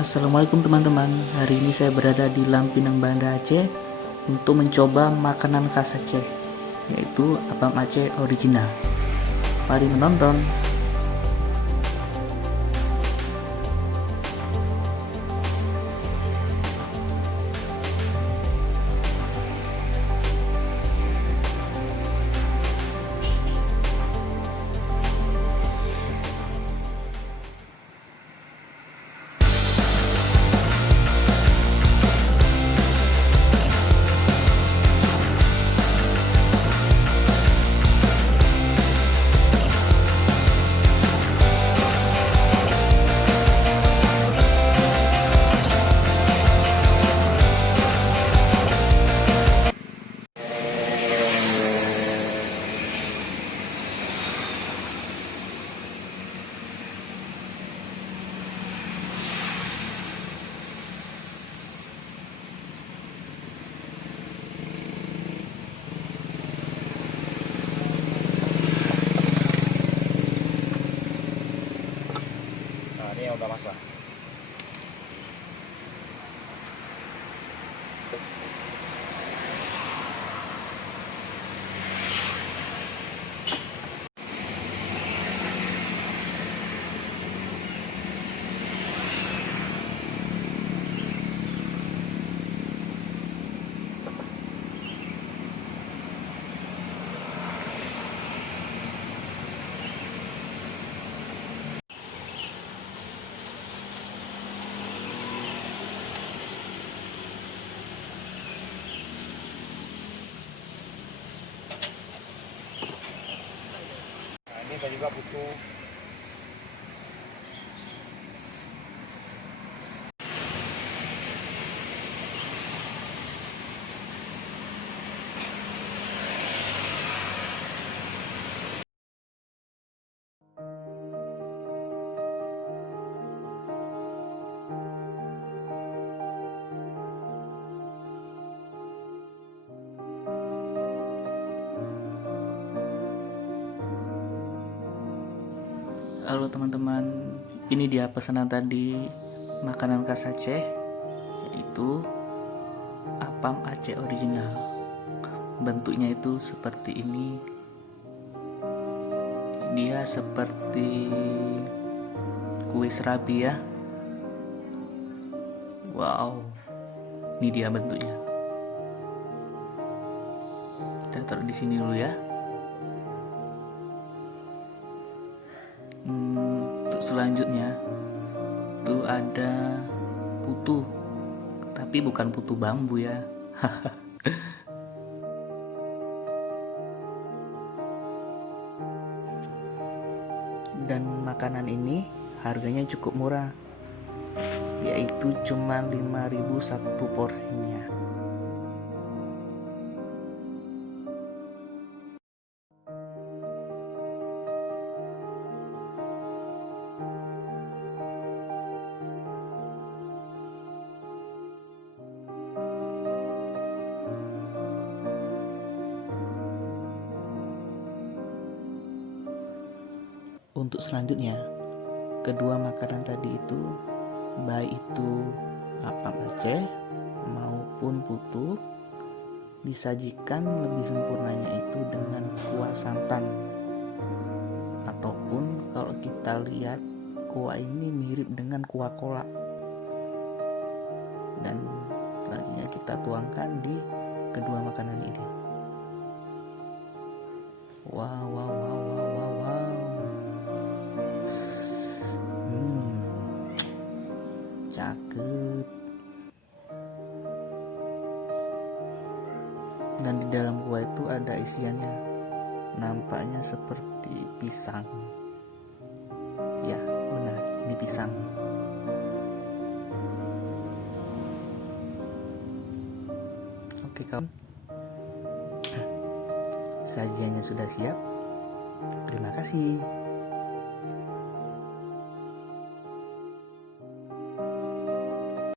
Assalamualaikum teman-teman. Hari ini saya berada di Lampinang, Banda Aceh untuk mencoba makanan khas Aceh, yaitu apam Aceh original. Mari menonton. Nah, ini yang udah masak. Nah, ini saya juga butuh Halo teman-teman, ini dia pesanan tadi makanan khas Aceh, yaitu apam Aceh original. Bentuknya itu seperti ini. Dia seperti kue serabi ya. Wow, ini dia bentuknya. Kita taruh di sini dulu ya. Untuk selanjutnya tuh ada putu, tapi bukan putu bambu ya. Dan makanan ini harganya cukup murah, yaitu cuma 5.000 satu porsinya. Untuk selanjutnya, kedua makanan tadi itu, baik itu apam Aceh maupun putu, disajikan lebih sempurnanya itu dengan kuah santan, ataupun kalau kita lihat kuah ini mirip dengan kuah kolak. Dan selanjutnya kita tuangkan di kedua makanan ini. Wow, wow, wow, wow, wow, wow. Cakep. Dan di dalam kuah itu ada isiannya. Nampaknya seperti pisang. Ya, benar, ini pisang. Oke kawan, sajiannya sudah siap. Terima kasih.